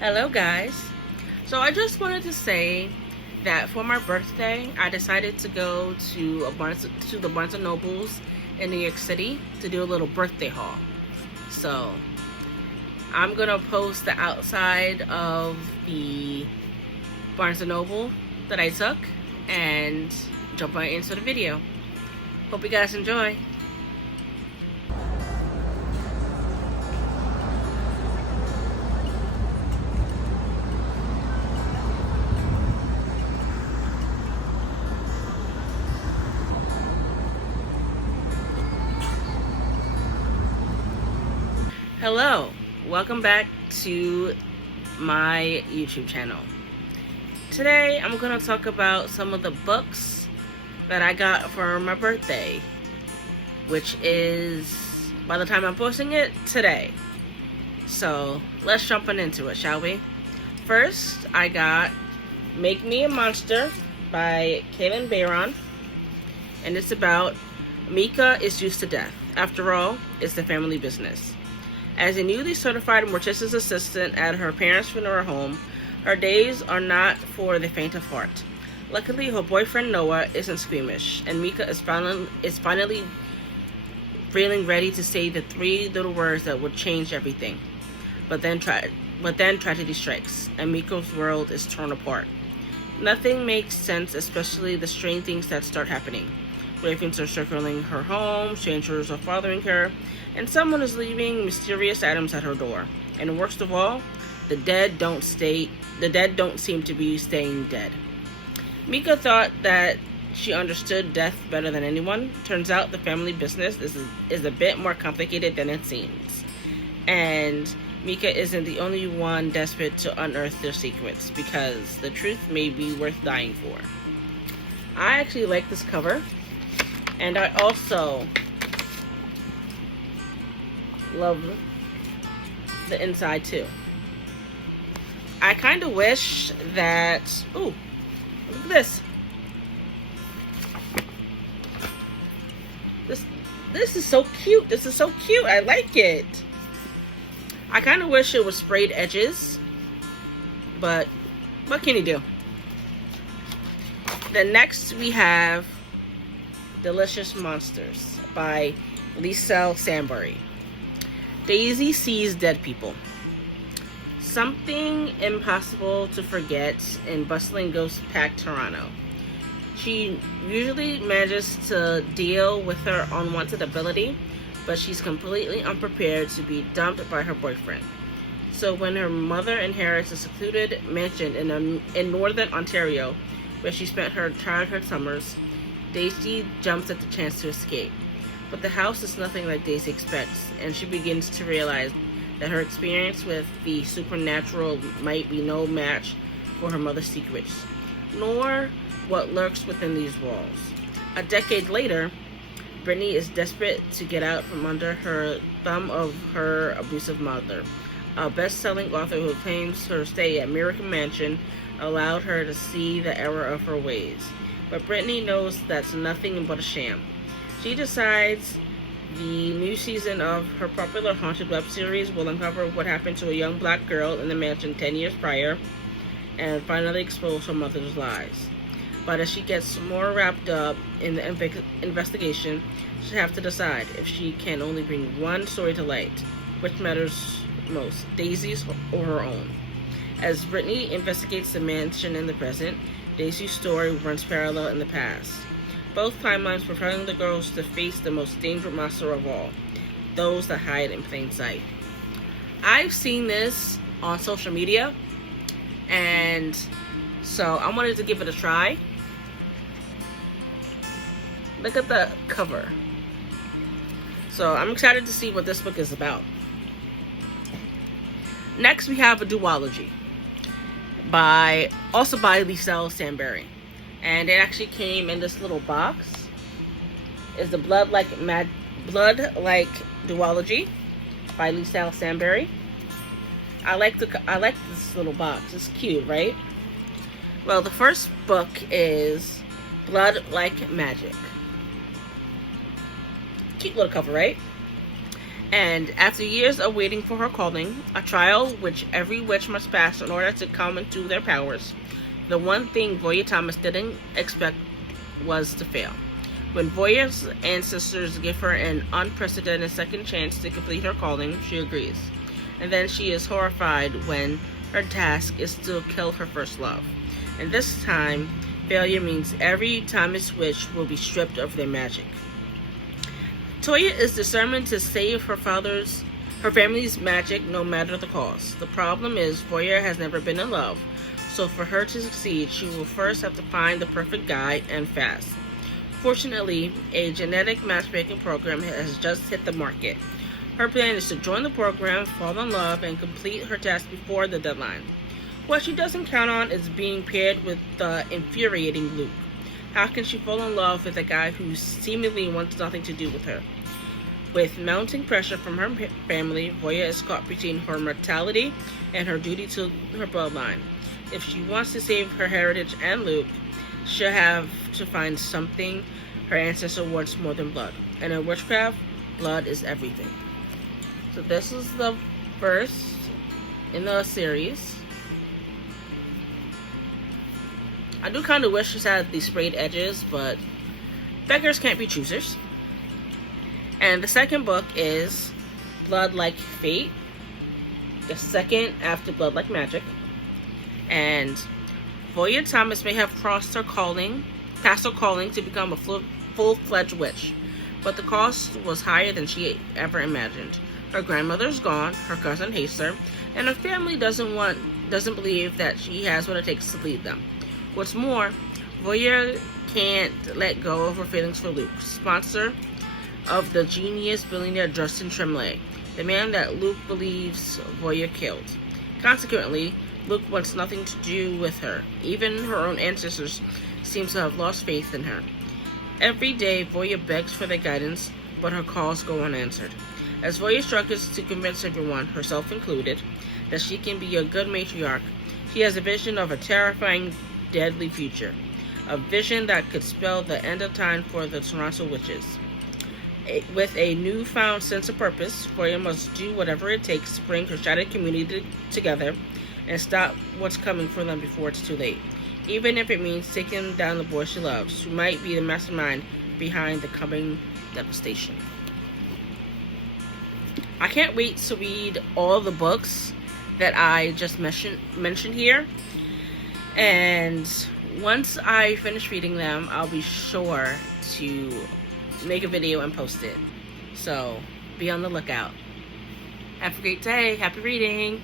Hello guys. So I just wanted to say that for my birthday, I decided to go to the Barnes and Nobles in New York City to do a little birthday haul. So I'm gonna post the outside of the Barnes and Noble that I took and jump right into the video. Hope you guys enjoy. Hello, welcome back to my YouTube channel. Today I'm going to talk about some of the books that I got for my birthday, which is, by the time I'm posting it, today. So let's jump into it, shall we? First, I got Make Me a Monster by Kaylin Bayron, and it's about Mika is used to death. After all, it's the family business. As a newly certified mortician's assistant at her parents' funeral home, her days are not for the faint of heart. Luckily, her boyfriend Noah isn't squeamish, and Mika is finally feeling ready to say the three little words that would change everything. But then tragedy strikes, and Mika's world is torn apart. Nothing makes sense, especially the strange things that start happening. Ravens are circling her home, strangers are following her, and someone is leaving mysterious items at her door. And worst of all, the dead don't seem to be staying dead. Mika thought that she understood death better than anyone. Turns out the family business is a bit more complicated than it seems. And Mika isn't the only one desperate to unearth their secrets, because the truth may be worth dying for. I actually like this cover. And I also love the inside too. I kind of wish that, ooh, look at this. This is so cute. This is so cute. I like it. I kind of wish it was sprayed edges, but what can you do? Then next we have Delicious Monsters by Liselle Sambury. Daisy sees dead people. Something impossible to forget in bustling ghost-packed Toronto. She usually manages to deal with her unwanted ability, but she's completely unprepared to be dumped by her boyfriend. So when her mother inherits a secluded mansion in northern Ontario, where she spent her childhood summers, Daisy jumps at the chance to escape. But the house is nothing like Daisy expects, and she begins to realize that her experience with the supernatural might be no match for her mother's secrets, nor what lurks within these walls. A decade later, Brittany is desperate to get out from under her thumb of her abusive mother. A best-selling author who claims her stay at Miracle Mansion allowed her to see the error of her ways. But Brittany knows that's nothing but a sham. She decides the new season of her popular haunted web series will uncover what happened to a young black girl in the mansion 10 years prior and finally expose her mother's lies. But as she gets more wrapped up in the investigation, she'll have to decide if she can only bring one story to light, which matters most, Daisy's or her own. As Brittany investigates the mansion in the present, Daisy's story runs parallel in the past. Both timelines preparing the girls to face the most dangerous monster of all, those that hide in plain sight. I've seen this on social media, and so I wanted to give it a try. Look at the cover. So I'm excited to see what this book is about. Next we have a duology also by Liselle Sambury, and it actually came in this little box. It's the Blood Like duology by Liselle Sambury. I like this little box. It's cute, right? Well, the first book is Blood Like Magic. Cute little cover, right? And after years of waiting for her calling, a trial which every witch must pass in order to come into their powers, the one thing Voya Thomas didn't expect was to fail. When Voya's ancestors give her an unprecedented second chance to complete her calling, she agrees. And then she is horrified when her task is to kill her first love. And this time, failure means every Thomas witch will be stripped of their magic. Toya is determined to save her family's magic no matter the cost. The problem is Voya has never been in love, so for her to succeed, she will first have to find the perfect guy and fast. Fortunately, a genetic matchmaking program has just hit the market. Her plan is to join the program, fall in love, and complete her task before the deadline. What she doesn't count on is being paired with the infuriating Luke. How can she fall in love with a guy who seemingly wants nothing to do with her? With mounting pressure from her family, Voya is caught between her mortality and her duty to her bloodline. If she wants to save her heritage and Luke, she'll have to find something her ancestor wants more than blood. And in witchcraft, blood is everything. So this is the first in the series. I do kind of wish this had these sprayed edges, but beggars can't be choosers. And the second book is Blood Like Fate, the second after Blood Like Magic. And Voya Thomas may have past her calling to become a full-fledged witch, but the cost was higher than she ever imagined. Her grandmother's gone, her cousin hates her, and her family doesn't believe that she has what it takes to lead them. What's more, Voya can't let go of her feelings for Luke, sponsor of the genius billionaire Justin Tremblay, the man that Luke believes Voya killed. Consequently, Luke wants nothing to do with her. Even her own ancestors seem to have lost faith in her. Every day, Voya begs for their guidance, but her calls go unanswered. As Voya struggles to convince everyone, herself included, that she can be a good matriarch, she has a vision of a terrifying, deadly future. A vision that could spell the end of time for the Toronto witches. With a newfound sense of purpose, Voya must do whatever it takes to bring her shattered community together and stop what's coming for them before it's too late. Even if it means taking down the boy she loves, who might be the mastermind behind the coming devastation. I can't wait to read all the books that I just mentioned here. And once I finish reading them, I'll be sure to make a video and post it. So be on the lookout. Have a great day. Happy reading.